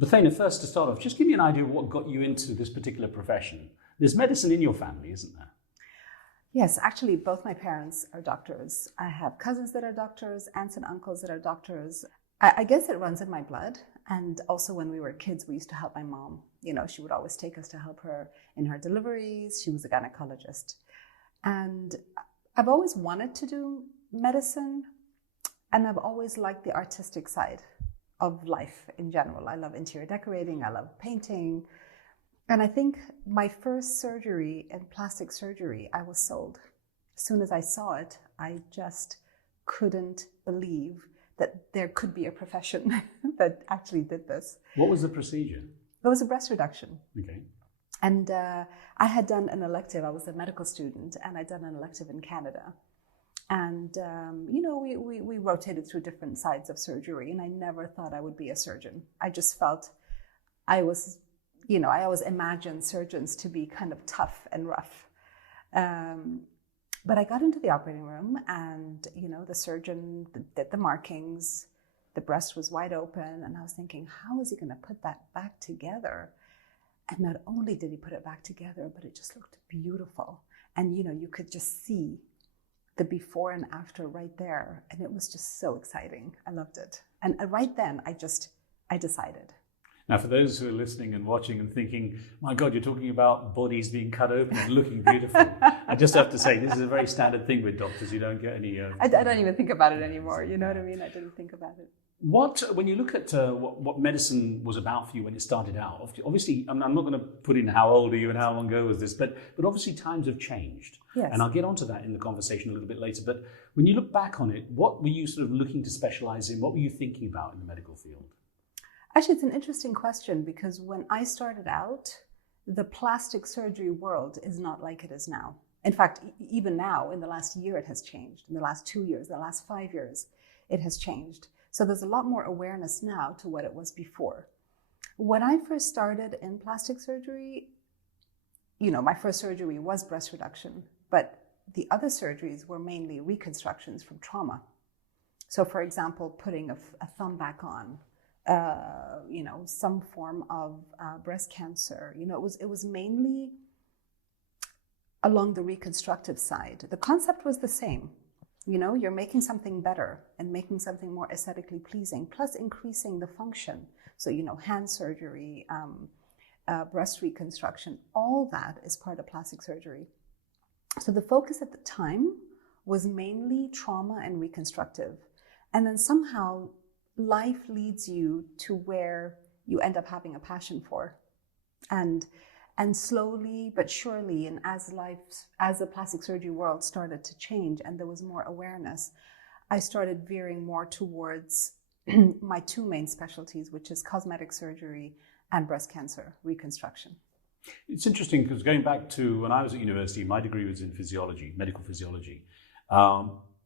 Buthainah, first to start off, just give me an idea of what got you into this particular profession. There's medicine in your family, isn't there? Yes, actually, both my parents are doctors. I have cousins that are doctors, aunts and uncles that are doctors. I guess it runs in my blood. And also when we were kids, we used to help my mom. You know, she would always take us to help her in her deliveries. She was a gynecologist. And I've always wanted to do medicine, and I've always liked the artistic side of life in general. I love interior decorating, I love painting. And I think my first surgery in plastic surgery, I was sold. As soon as I saw it, I just couldn't believe that there could be a profession that actually did this. What was the procedure? It was a breast reduction. Okay. And I had done an elective. I was a medical student, and I'd done an elective in Canada. And, you know, we rotated through different sides of surgery, and I never thought I would be a surgeon. I just felt I was, you know, I always imagined surgeons to be kind of tough and rough. But I got into the operating room, and, you know, the surgeon did the markings. The breast was wide open, and I was thinking, how is he going to put that back together? And not only did he put it back together, but it just looked beautiful. And, you know, you could just see the before and after right there. And it was just so exciting. I loved it. And right then, I decided. Now, for those who are listening and watching and thinking, my God, you're talking about bodies being cut open and looking beautiful. I just have to say, this is a very standard thing with doctors. You don't get any... I don't even think about it anymore. You know what I mean? I didn't think about it. When you look at what medicine was about for you when it started out, obviously, I'm not going to put in how old are you and how long ago was this, but obviously times have changed. Yes. And I'll get onto that in the conversation a little bit later. But when you look back on it, what were you sort of looking to specialize in? What were you thinking about in the medical field? Actually, it's an interesting question, because when I started out, the plastic surgery world is not like it is now. In fact, even now, in the last year, it has changed. In the last 2 years, the last 5 years, it has changed. So there's a lot more awareness now to what it was before. When I first started in plastic surgery, you know, my first surgery was breast reduction, but the other surgeries were mainly reconstructions from trauma. So, for example, putting a thumb back on, you know, some form of breast cancer. You know, it was mainly along the reconstructive side. The concept was the same. You know, you're making something better and making something more aesthetically pleasing, plus increasing the function. So, you know, hand surgery, breast reconstruction, all that is part of plastic surgery. So the focus at the time was mainly trauma and reconstructive. And then somehow life leads you to where you end up having a passion for. And slowly but surely, and as the plastic surgery world started to change and there was more awareness, I started veering more towards my two main specialties, which is cosmetic surgery and breast cancer reconstruction. It's interesting because going back to when I was at university, my degree was in physiology, medical physiology.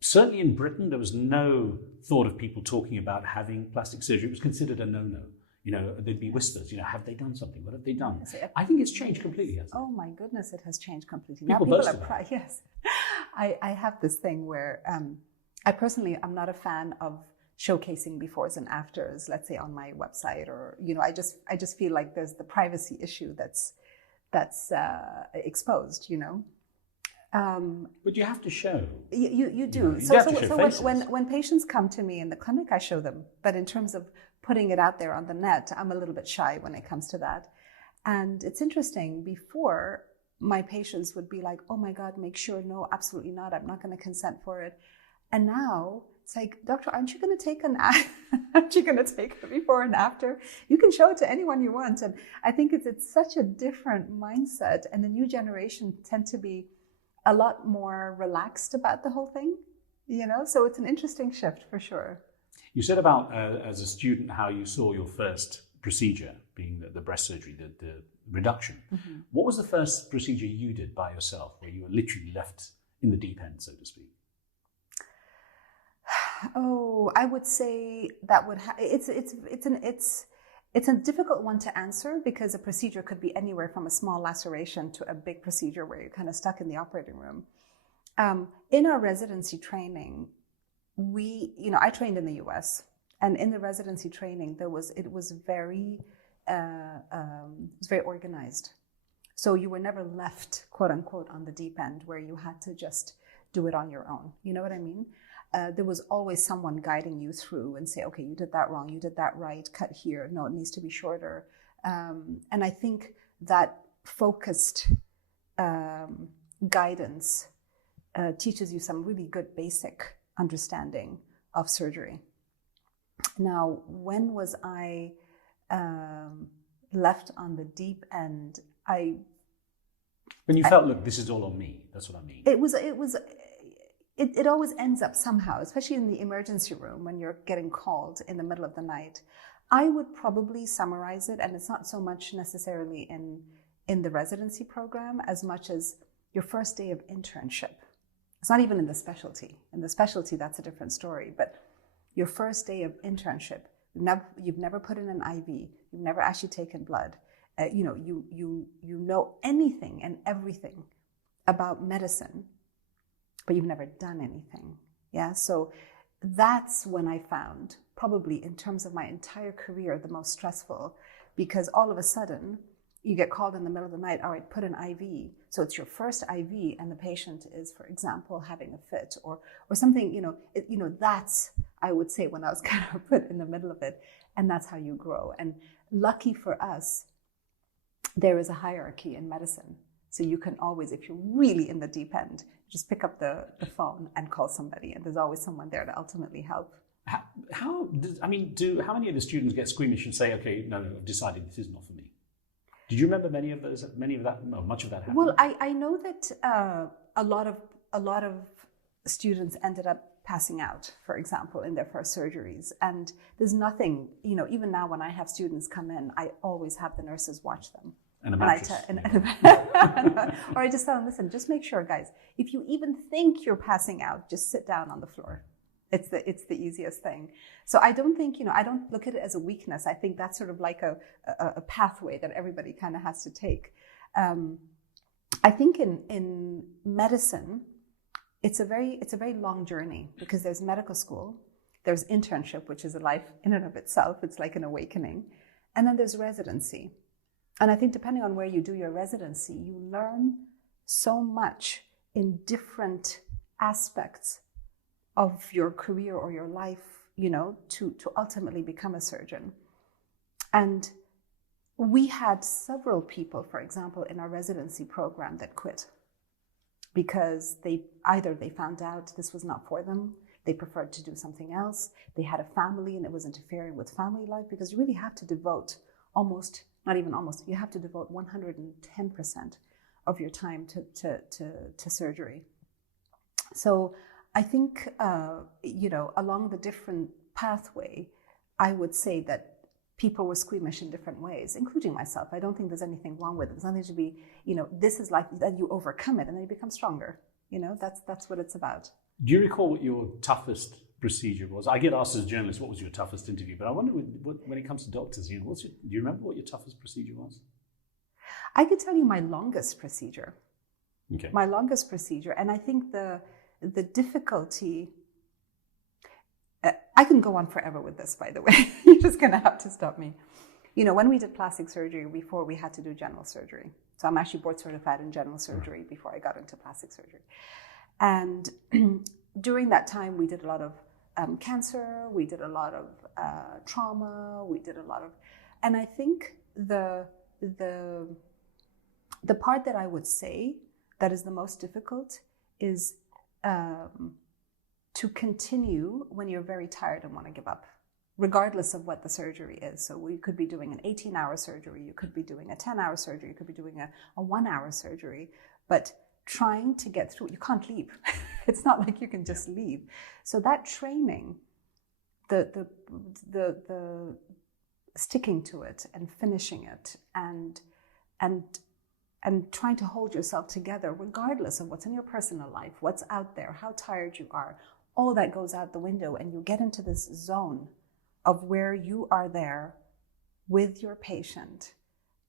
Certainly in Britain, there was no thought of people talking about having plastic surgery. It was considered a no-no. You know, there'd be whispers, you know, have they done something? What have they done? I think it's changed completely, hasn't it? Oh my goodness, it has changed completely. People are proud. Yes. I have this thing where I personally am not a fan of showcasing befores and afters, let's say on my website, or, you know, I just feel like there's the privacy issue that's exposed, you know. But you have to show. You do. You know, so when patients come to me in the clinic, I show them. But in terms of putting it out there on the net, I'm a little bit shy when it comes to that. And it's interesting, before my patients would be like, oh my God, make sure, no, absolutely not. I'm not going to consent for it. And now it's like, doctor, aren't you going to take aren't you going to take a before and after? You can show it to anyone you want. And I think it's such a different mindset. And the new generation tend to be a lot more relaxed about the whole thing, you know? So it's an interesting shift for sure. You said about, as a student, how you saw your first procedure being the breast surgery, the reduction. Mm-hmm. What was the first procedure you did by yourself, where you were literally left in the deep end, so to speak? Oh, I would say that it's a difficult one to answer, because a procedure could be anywhere from a small laceration to a big procedure where you're kind of stuck in the operating room. In our residency training, I trained in the US, and in the residency training, it was very was very organized. So you were never left, quote unquote, on the deep end where you had to just do it on your own. You know what I mean? There was always someone guiding you through and say, okay, you did that wrong, you did that right, cut here, no, it needs to be shorter. And I think that focused guidance teaches you some really good basic understanding of surgery. Now, when was I left on the deep end? When you felt, look, this is all on me. That's what I mean. It always ends up somehow, especially in the emergency room when you're getting called in the middle of the night. I would probably summarize it, and it's not so much necessarily in the residency program as much as your first day of internship. It's not even in the specialty. In the specialty, that's a different story. But your first day of internship, you've never put in an IV, you've never actually taken blood. You know anything and everything about medicine, but you've never done anything. Yeah, so that's when I found, probably in terms of my entire career, the most stressful, because all of a sudden you get called in the middle of the night, all right, put an IV. So it's your first IV and the patient is, for example, having a fit or something, that's, I would say, when I was kind of put in the middle of it, and that's how you grow. And lucky for us, there is a hierarchy in medicine. So you can always, if you're really in the deep end, just pick up the phone and call somebody, and there's always someone there to ultimately help. How many of the students get squeamish and say, okay, no, I've decided this is not for me? Did you remember much of that happened? Well, I know that a lot of students ended up passing out, for example, in their first surgeries. And there's nothing, even now when I have students come in, I always have the nurses watch them. And a mattress. Or I just tell them, listen, just make sure, guys, if you even think you're passing out, just sit down on the floor. It's the easiest thing. So I don't think, I don't look at it as a weakness. I think that's sort of like a pathway that everybody kind of has to take. I think in medicine, it's a very long journey, because there's medical school, there's internship, which is a life in and of itself. It's like an awakening. And then there's residency. And I think depending on where you do your residency, you learn so much in different aspects of your career or your life, to ultimately become a surgeon. And we had several people, for example, in our residency program that quit because they found out this was not for them, they preferred to do something else, they had a family and it was interfering with family life, because you really have to devote you have to devote 110% of your time to surgery. So I think, along the different pathway, I would say that people were squeamish in different ways, including myself. I don't think there's anything wrong with it. There's nothing to be, this is like that, you overcome it and then you become stronger. That's what it's about. Do you recall what your toughest procedure was? I get asked as a journalist, what was your toughest interview? But I wonder, when it comes to doctors, do you remember what your toughest procedure was? I could tell you my longest procedure. Okay. My longest procedure. And I think the difficulty, I can go on forever with this, by the way. You're just going to have to stop me. When we did plastic surgery, before we had to do general surgery. So I'm actually board certified in general surgery before I got into plastic surgery. And during that time, we did a lot of cancer, we did a lot of trauma, and I think the part that I would say that is the most difficult is to continue when you're very tired and want to give up, regardless of what the surgery is. So we could be doing an 18-hour surgery, you could be doing a 10-hour surgery, you could be doing a 1-hour surgery, but trying to get through, you can't leave. It's not like you can just leave. So that training, the sticking to it and finishing it and trying to hold yourself together, regardless of what's in your personal life, what's out there, how tired you are, all that goes out the window, and you get into this zone of where you are there with your patient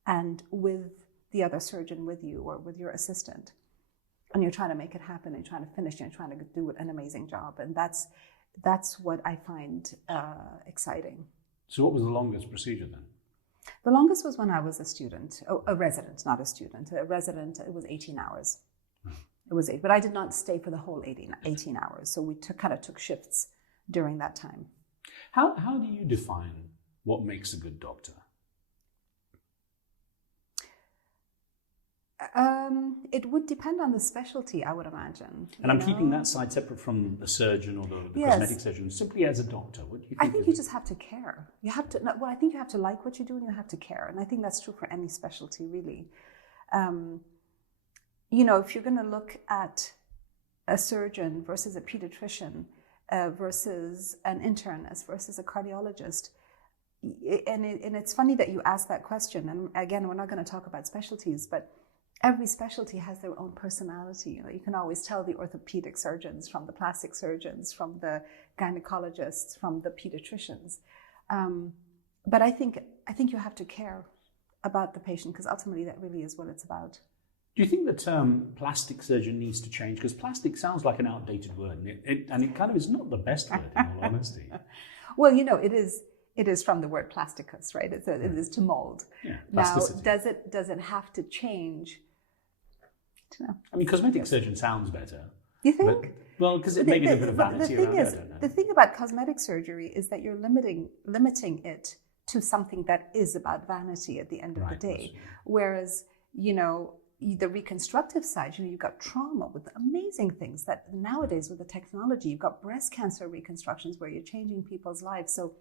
and with the other surgeon with you or with your assistant. And you're trying to make it happen and trying to finish and trying to do an amazing job. And that's what I find exciting. So what was the longest procedure then? The longest was when I was a student, a resident, not a student. A resident, it was 18 hours. It was 8, but I did not stay for the whole 18 hours. So we kind of took shifts during that time. How do you define what makes a good doctor? It would depend on the specialty, I would imagine. And I'm keeping that side separate from the surgeon or the cosmetic surgeon, simply as a doctor. What do you think? I think you just have to care. You have to, well, I think you have to like what you do and you have to care. And I think that's true for any specialty, really. If you're going to look at a surgeon versus a pediatrician versus an internist versus a cardiologist, and it's funny that you asked that question. And again, we're not going to talk about specialties, but every specialty has their own personality. You can always tell the orthopedic surgeons from the plastic surgeons, from the gynecologists, from the pediatricians. But I think you have to care about the patient, because ultimately that really is what it's about. Do you think the term plastic surgeon needs to change? Because plastic sounds like an outdated word, and it kind of is not the best word, in all honesty. Well, it is from the word plasticus, right? It is to mold. Yeah, now, does it have to change? I don't know. I mean, cosmetic surgeon sounds better. You think? Well, because it maybe a bit of vanity around it, I don't know. The thing about cosmetic surgery is that you're limiting it to something that is about vanity at the end of the day. Whereas, the reconstructive side, you've got trauma with amazing things that nowadays with the technology, you've got breast cancer reconstructions where you're changing people's lives. So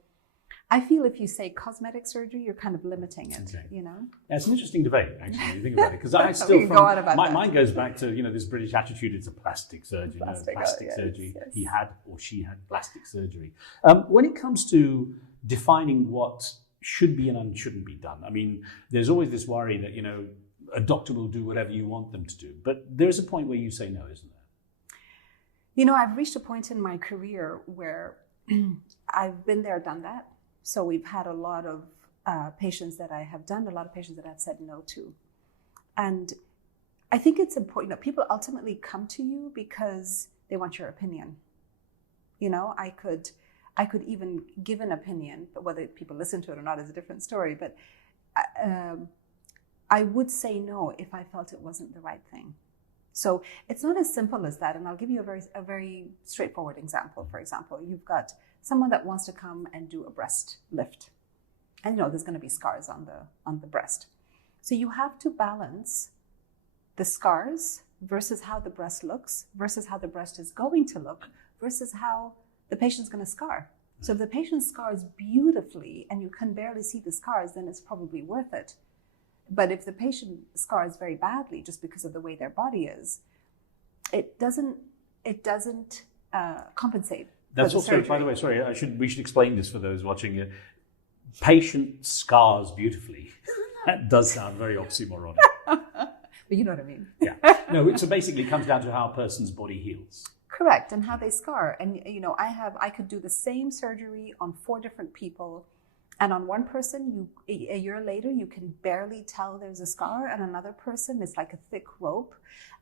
I feel if you say cosmetic surgery, you're kind of limiting it, Okay. Yeah, it's an interesting debate, actually, when you think about it. Because I still, mine goes back to, this British attitude, it's a plastic surgery. Plastic surgery. Yes. He had or she had plastic surgery. When it comes to defining what should be and shouldn't be done, I mean, there's always this worry that, a doctor will do whatever you want them to do. But there's a point where you say no, isn't there? I've reached a point in my career where I've been there, done that. So we've had a lot of patients that I have done, a lot of patients that I've said no to. And I think it's important that people ultimately come to you because they want your opinion. I could even give an opinion, but whether people listen to it or not is a different story. But I would say no if I felt it wasn't the right thing. So it's not as simple as that. And I'll give you a very straightforward example. For example, you've got someone that wants to come and do a breast lift. And there's going to be scars on the breast. So you have to balance the scars versus how the breast looks, versus how the breast is going to look, versus how the patient's going to scar. So if the patient scars beautifully and you can barely see the scars, then it's probably worth it. But if the patient scars very badly just because of the way their body is, it doesn't compensate. That's also, surgery. By the way, sorry, we should explain this for those watching it. Patient scars beautifully. That does sound very oxymoronic. But you know what I mean. Yeah. No, so basically it comes down to how a person's body heals. Correct, and how they scar. And I could do the same surgery on 4 different people. And on one person, a year later, you can barely tell there's a scar. And another person, it's like a thick rope.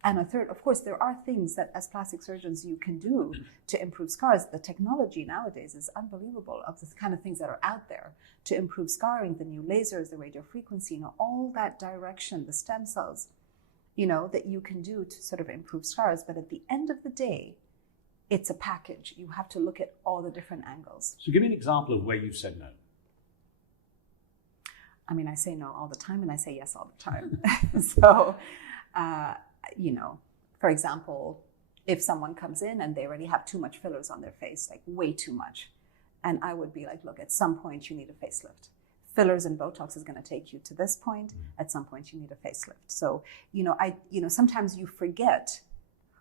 And a third, of course, there are things that as plastic surgeons you can do to improve scars. The technology nowadays is unbelievable of the kind of things that are out there to improve scarring, the new lasers, the radio frequency, all that direction, the stem cells, that you can do to sort of improve scars. But at the end of the day, it's a package. You have to look at all the different angles. So give me an example of where you've said no. I mean, I say no all the time and I say yes all the time. So, for example, if someone comes in and they already have too much fillers on their face, like way too much, and I would be like, look, at some point you need a facelift. Fillers and Botox is going to take you to this point. At some point you need a facelift. So, sometimes you forget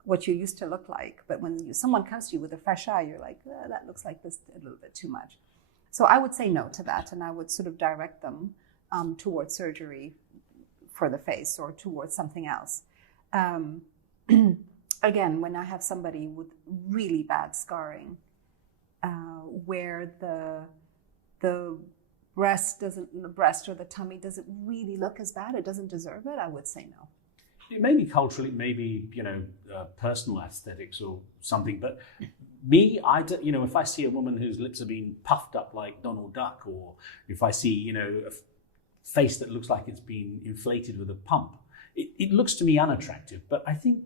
what you used to look like, but when someone comes to you with a fresh eye, you're like, that looks like this a little bit too much. So I would say no to that, and I would sort of direct them towards surgery for the face or towards something else. Again, when I have somebody with really bad scarring, where the breast or the tummy doesn't really look as bad, it doesn't deserve it, I would say no. It may be culturally, maybe personal aesthetics or something, but me, if I see a woman whose lips are being puffed up like Donald Duck, or if I see face that looks like it's been inflated with a pump. It looks to me unattractive, but I think,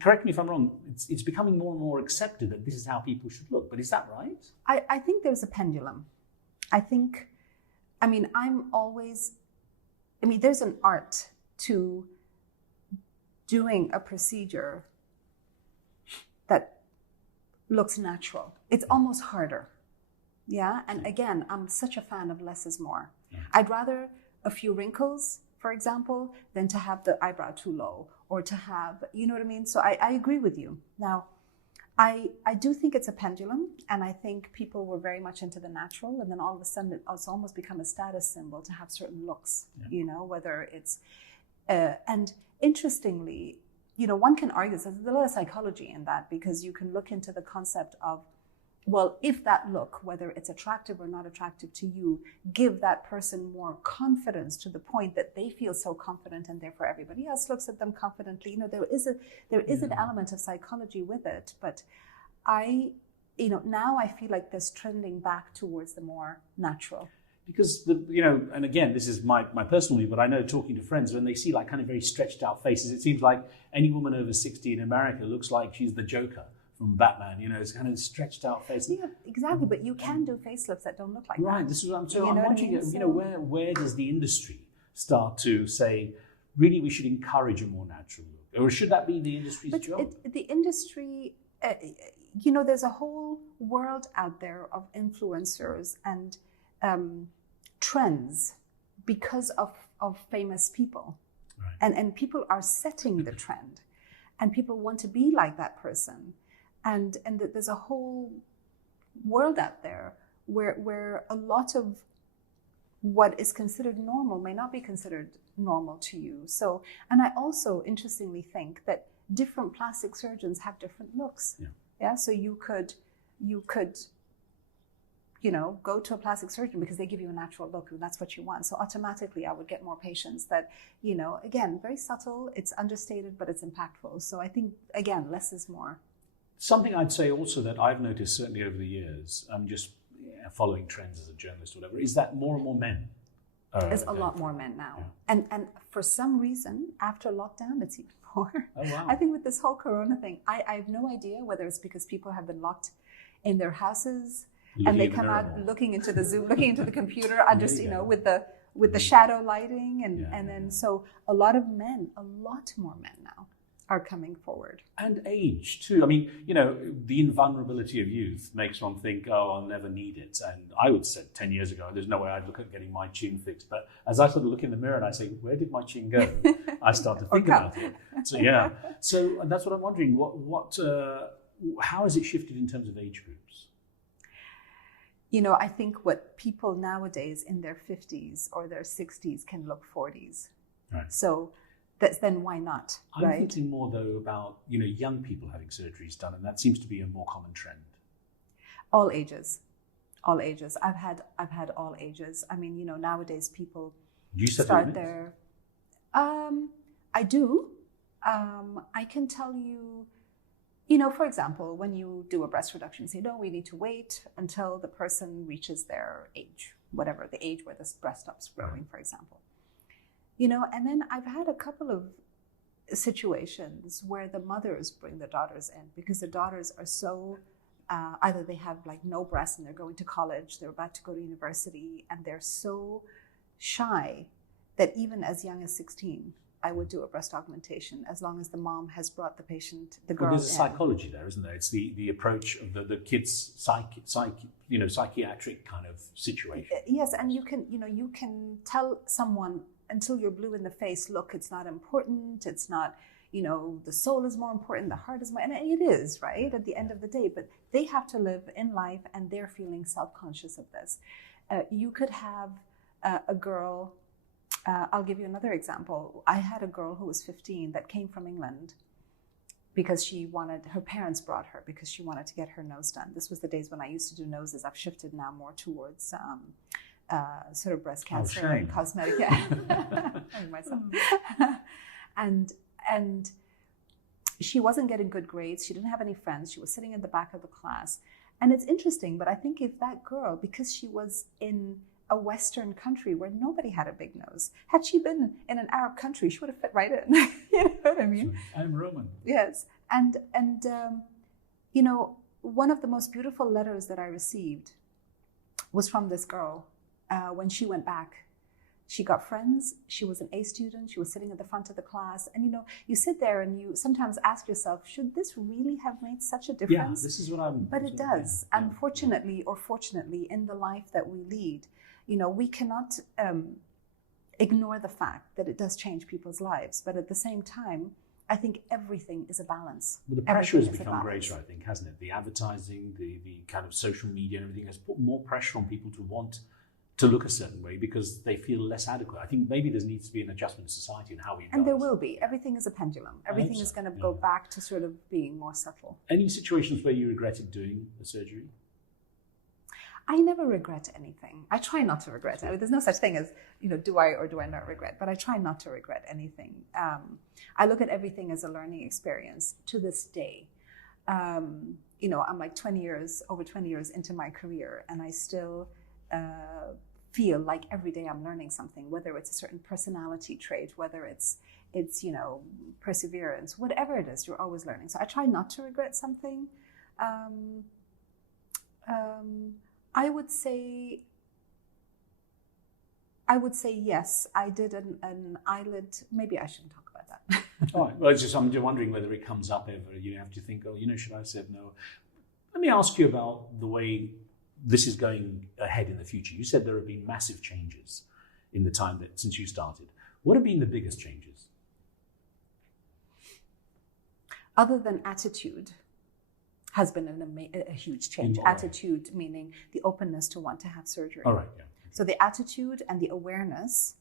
correct me if I'm wrong, it's becoming more and more accepted that this is how people should look. But is that right? I think there's a pendulum. There's an art to doing a procedure that looks natural. It's almost harder. Yeah. And again, I'm such a fan of less is more. Yeah. I'd rather a few wrinkles, for example, than to have the eyebrow too low or to have, you know what I mean? So I agree with you. Now, I do think it's a pendulum, and I think people were very much into the natural, and then all of a sudden it's almost become a status symbol to have certain looks, you know, whether it's, and interestingly, you know, one can argue, there's a lot of psychology in that, because you can look into the concept of, well, if that look, whether it's attractive or not attractive to you, give that person more confidence to the point that they feel so confident, and therefore everybody else looks at them confidently. You know, there is an element of psychology with it, but now I feel like there's trending back towards the more natural. Because and again, this is my personal view, but I know, talking to friends, when they see like kind of very stretched out faces, it seems like any woman over 60 in America looks like she's the Joker from Batman. You know, it's kind of stretched out face. Yeah, exactly. But you can do facelifts that don't look like that. Right. This is what I'm saying. I'm wondering, where does the industry start to say, really, we should encourage a more natural look, or should that be the industry's job? The industry, there's a whole world out there of influencers and trends because of famous people, right. and people are setting the trend, and people want to be like that person. And there's a whole world out there where a lot of what is considered normal may not be considered normal to you. So, and I also interestingly think that different plastic surgeons have different looks. Yeah. So you could, go to a plastic surgeon because they give you a natural look and that's what you want. So automatically I would get more patients that, again, very subtle, it's understated, but it's impactful. So I think, again, less is more. Something I'd say also that I've noticed certainly over the years, just following trends as a journalist or whatever, is that more and more men. There's a lot more men now. Yeah. And for some reason, after lockdown, it's even more. Oh, wow. I think with this whole Corona thing, I have no idea whether it's because people have been locked in their houses and they come out looking into the Zoom, looking into the computer, with the shadow lighting. And then so a lot more men now are coming forward. And age too. I mean, the invulnerability of youth makes one think, oh, I'll never need it. And I would say 10 years ago, there's no way I'd look at getting my chin fixed. But as I sort of look in the mirror and I say, where did my chin go? I start to think about it. So yeah. So that's what I'm wondering. How has it shifted in terms of age groups? I think what people nowadays in their 50s or their 60s can look 40s. Right. So then why not? I'm thinking more though about young people having surgeries done, and that seems to be a more common trend. All ages. I've had all ages. I mean, nowadays people start there. I do. I can tell you. For example, when you do a breast reduction, you say, no, we need to wait until the person reaches their age, whatever the age where the breast stops growing, for example. And then I've had a couple of situations where the mothers bring the daughters in because the daughters are so, either they have like no breasts and they're going to college, they're about to go to university, and they're so shy that even as young as 16, I would do a breast augmentation as long as the mom has brought the patient, the girl. Well, there's a psychology there, isn't there? It's the approach of the kid's psychiatric kind of situation. Yes, and you can tell someone until you're blue in the face, look, it's not important. It's not, the soul is more important, the heart is more, and it is, right, at the end of the day. But they have to live in life, and they're feeling self-conscious of this. You could have a girl. I'll give you another example. I had a girl who was 15 that came from England because her parents brought her because she wanted to get her nose done. This was the days when I used to do noses. I've shifted now more towards sort of breast cancer and cosmetic. Yeah. myself. And she wasn't getting good grades. She didn't have any friends. She was sitting in the back of the class. And it's interesting, but I think if that girl, because she was in a Western country where nobody had a big nose. Had she been in an Arab country, she would have fit right in. You know what I mean? I'm Roman. Yes. And you know, one of the most beautiful letters that I received was from this girl. When she went back, she got friends. She was an A student. She was sitting at the front of the class. And, you know, you sit there and you sometimes ask yourself, should this really have made such a difference? Yeah, this is what I'm... But it does. Yeah. Unfortunately or fortunately, in the life that we lead, you know, we cannot ignore the fact that it does change people's lives. But at the same time, I think everything is a balance. But the pressure has become greater, I think, hasn't it? The advertising, the kind of social media and everything has put more pressure on people to want to look a certain way because they feel less adequate. I think maybe there needs to be an adjustment in society in how we... And there will be. Everything is a pendulum. Everything is going to go back to sort of being more subtle. Any situations where you regretted doing the surgery? I never regret anything. I try not to regret. I mean, there's no such thing as, you know, do I or do I not regret? But I try not to regret anything. I look at everything as a learning experience to this day. You know, I'm like over 20 years into my career, and I still feel like every day I'm learning something, whether it's a certain personality trait, whether it's you know, perseverance, whatever it is, you're always learning. So I try not to regret something. I would say yes, I did an eyelid. Maybe I shouldn't talk about that. All right. Well, I'm just wondering whether it comes up ever. You have to think, oh, you know, should I have said no? Let me ask you about the way this is going ahead in the future. You said there have been massive changes in the time since you started. What have been the biggest changes? Other than attitude, has been a huge change. Attitude meaning the openness to want to have surgery. All right, yeah. So the attitude and the awareness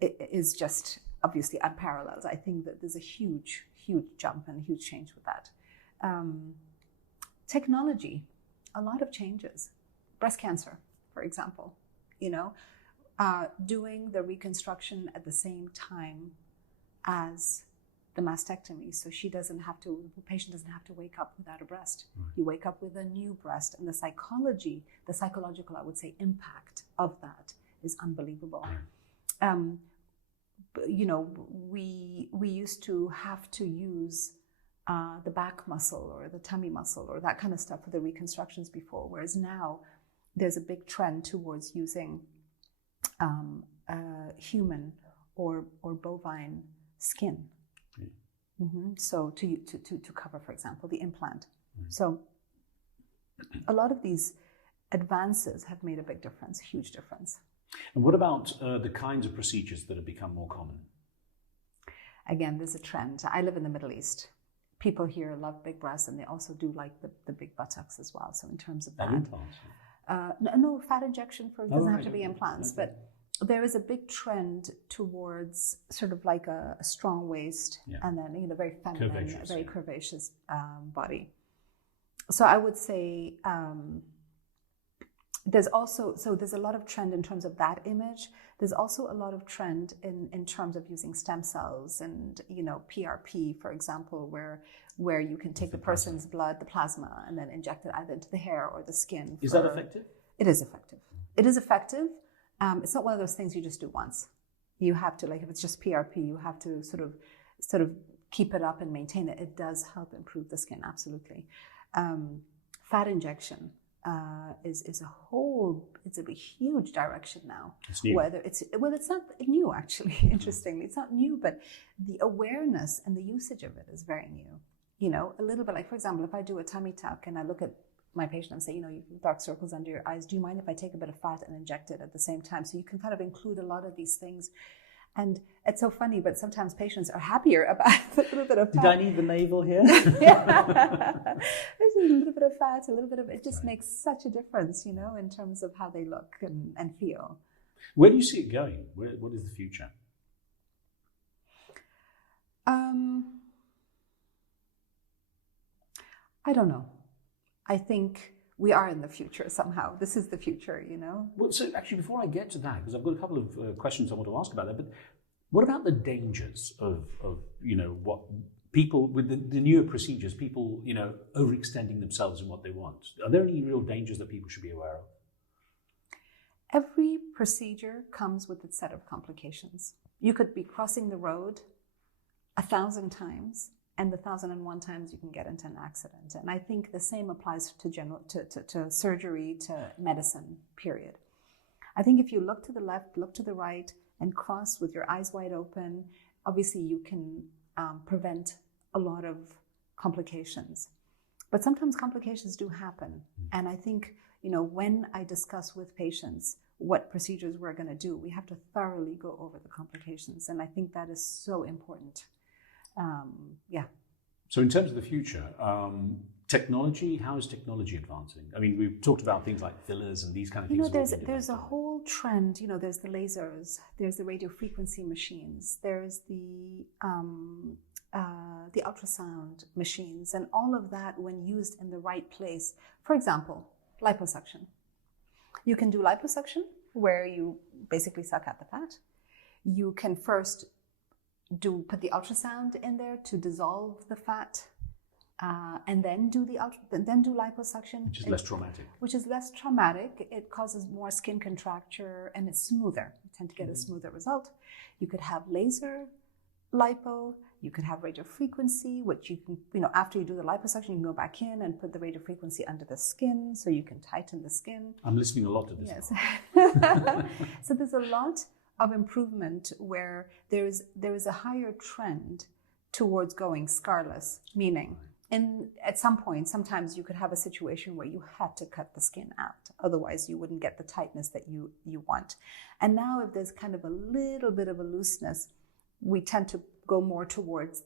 is just obviously unparalleled. I think that there's a huge jump and a huge change with that. Technology, a lot of changes. Breast cancer, for example, you know, doing the reconstruction at the same time as the mastectomy, so the patient doesn't have to wake up without a breast. Right. You wake up with a new breast, and the psychological, I would say, impact of that is unbelievable. You know, we used to have to use the back muscle or the tummy muscle or that kind of stuff for the reconstructions before, whereas now there's a big trend towards using human or bovine skin. Mm-hmm. So to cover, for example, the implant. Mm-hmm. So a lot of these advances have made a big difference, a huge difference. And what about the kinds of procedures that have become more common? Again, there's a trend. I live in the Middle East. People here love big breasts, and they also do like the big buttocks as well. So in terms of that, implants? No, fat injection doesn't have to be implants, but there is a big trend towards sort of like a strong waist, and then, you know, very feminine, very curvaceous body. So I would say there's a lot of trend in terms of that image. There's also a lot of trend in terms of using stem cells and, you know, PRP, for example, where you can take the person's blood, the plasma, and then inject it either into the hair or the skin. Is that effective? It is effective. It is effective. It's not one of those things you just do once. You have to, like, if it's just PRP, you have to sort of keep it up and maintain it. It does help improve the skin, absolutely. Fat injection is a huge direction now. It's new. It's not new, actually. Interestingly, it's not new, but the awareness and the usage of it is very new. You know, a little bit like, for example, if I do a tummy tuck and I look at my patient and say, you know, you have dark circles under your eyes, do you mind if I take a bit of fat and inject it at the same time? So you can kind of include a lot of these things. And it's so funny, but sometimes patients are happier about a little bit of fat. Did I need the navel here? Yeah. There's a little bit of fat, a little bit of, it just makes such a difference, you know, in terms of how they look and feel. Where do you see it going? What is the future? I don't know. I think we are in the future somehow. This is the future, you know? Well, so actually, before I get to that, because I've got a couple of questions I want to ask about that, but what about the dangers of you know, what people, with the newer procedures, people, you know, overextending themselves in what they want? Are there any real dangers that people should be aware of? Every procedure comes with its set of complications. You could be crossing the road 1,000 times, and the 1,001 times you can get into an accident. And I think the same applies to surgery, to medicine, period. I think if you look to the left, look to the right, and cross with your eyes wide open, obviously you can prevent a lot of complications. But sometimes complications do happen. And I think, when I discuss with patients what procedures we're going to do, we have to thoroughly go over the complications. And I think that is so important. So in terms of the future, technology, how is technology advancing? I mean, we've talked about things like fillers and these kind of things. There's a whole trend. There's the lasers, there's the radio frequency machines, there's the ultrasound machines, and all of that, when used in the right place. For example, liposuction. You can do liposuction where you basically suck out the fat. You can first put the ultrasound in there to dissolve the fat, and then do liposuction, which is less traumatic. Which is less traumatic. It causes more skin contracture, and it's smoother. You tend to get a smoother result. You could have laser lipo. You could have radio frequency, which you can, after you do the liposuction, you can go back in and put the radio frequency under the skin, so you can tighten the skin. I'm listening a lot to this. Yes. So there's a lot of improvement where there is a higher trend towards going scarless, meaning at some point, sometimes you could have a situation where you had to cut the skin out. Otherwise, you wouldn't get the tightness that you want. And now if there's kind of a little bit of a looseness, we tend to go more towards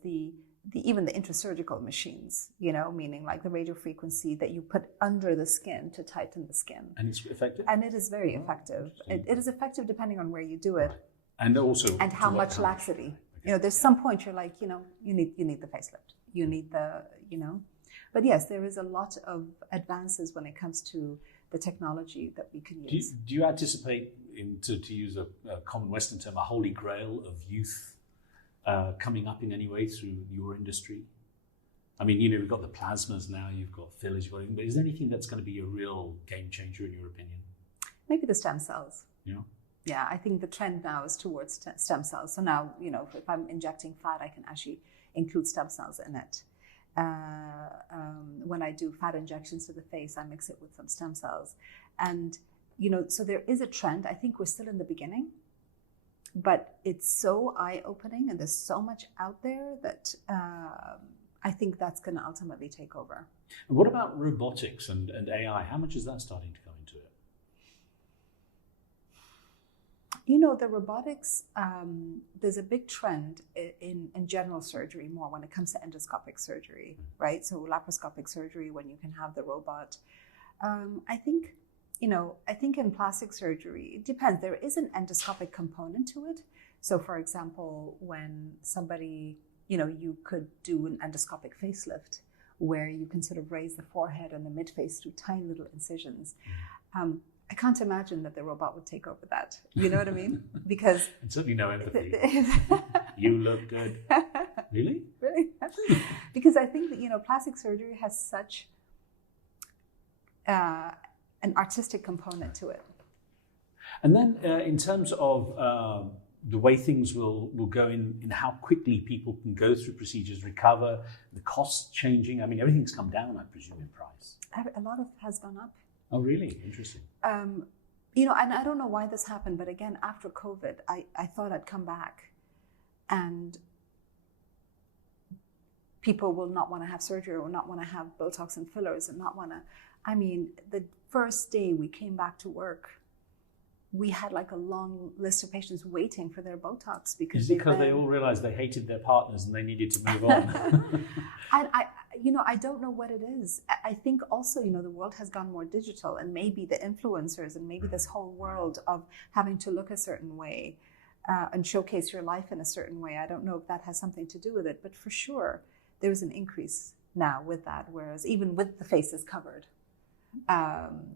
even the intrasurgical machines, meaning like the radio frequency that you put under the skin to tighten the skin. And it's effective? And it is very effective. It is effective depending on where you do it. And also... And how much laxity. Okay. There's some point you're like, you need the facelift. You need the, But yes, there is a lot of advances when it comes to the technology that we can use. Do you anticipate, to use a common Western term, a holy grail of youth coming up in any way through your industry? I mean, we've got the plasmas now, you've got fillers, but is there anything that's going to be a real game changer in your opinion? Maybe the stem cells. Yeah. Yeah, I think the trend now is towards stem cells. So now, if I'm injecting fat, I can actually include stem cells in it. When I do fat injections to the face, I mix it with some stem cells. And, so there is a trend. I think we're still in the beginning. But it's so eye-opening, and there's so much out there that I think that's going to ultimately take over. And what about robotics and AI? How much is that starting to come into it? The robotics, there's a big trend in general surgery more when it comes to endoscopic surgery, right? So laparoscopic surgery, when you can have the robot. I think in plastic surgery, it depends. There is an endoscopic component to it. So, for example, when somebody, you could do an endoscopic facelift where you can sort of raise the forehead and the mid-face through tiny little incisions. I can't imagine that the robot would take over that. You know what I mean? Because... And certainly no empathy. You look good. Really? Really? Because I think that, plastic surgery has such... an artistic component to it. And then in terms of the way things will go in how quickly people can go through procedures, recover, the costs changing. I mean, everything's come down, I presume, in price. A lot of it has gone up. Oh, really? Interesting. And I don't know why this happened, but again, after COVID, I thought I'd come back and people will not want to have surgery or not want to have Botox and fillers and not want to... I mean, the first day we came back to work, we had like a long list of patients waiting for their Botox because they all realized they hated their partners and they needed to move on. I don't know what it is. I think also, the world has gone more digital, and maybe the influencers and maybe this whole world of having to look a certain way and showcase your life in a certain way. I don't know if that has something to do with it, but for sure, there's an increase now with that, whereas even with the faces covered.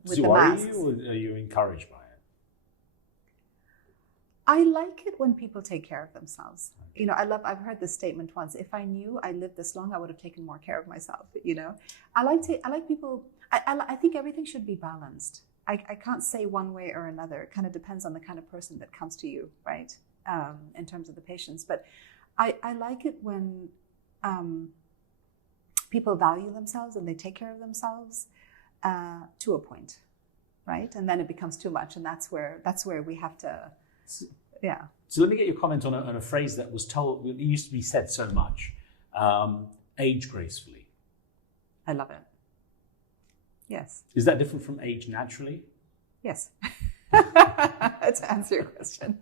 With the masks. Are you, or are you encouraged by it? I like it when people take care of themselves. I've heard this statement once: if I knew I lived this long, I would have taken more care of myself. I like people. I think everything should be balanced. I can't say one way or another. It kind of depends on the kind of person that comes to you, right? In terms of the patients. But I like it when people value themselves and they take care of themselves to a point, right? And then it becomes too much, and that's where we have to, yeah. So let me get your comment on a phrase that was told, it used to be said so much, age gracefully. I love it. Yes. Is that different from age naturally? Yes. To answer your question,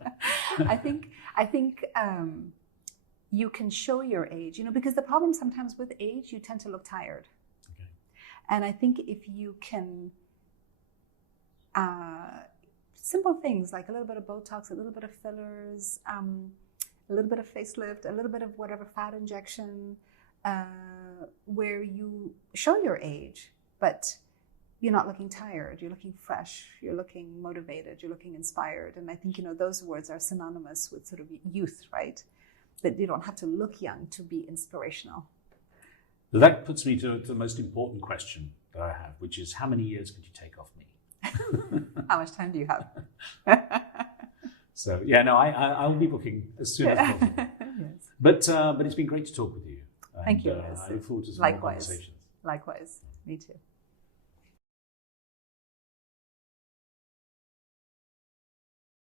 I think you can show your age, because the problem sometimes with age, you tend to look tired. Okay. And I think if you can, simple things like a little bit of Botox, a little bit of fillers, a little bit of facelift, a little bit of whatever fat injection, where you show your age, but you're not looking tired, you're looking fresh, you're looking motivated, you're looking inspired. And I think, those words are synonymous with sort of youth, right? That you don't have to look young to be inspirational. So that puts me to the most important question that I have, which is, how many years could you take off me? How much time do you have? So, yeah, no, I'll be booking as soon as possible. Yes. But it's been great to talk with you. And, thank you. I look forward to some more conversations. Likewise. Me too.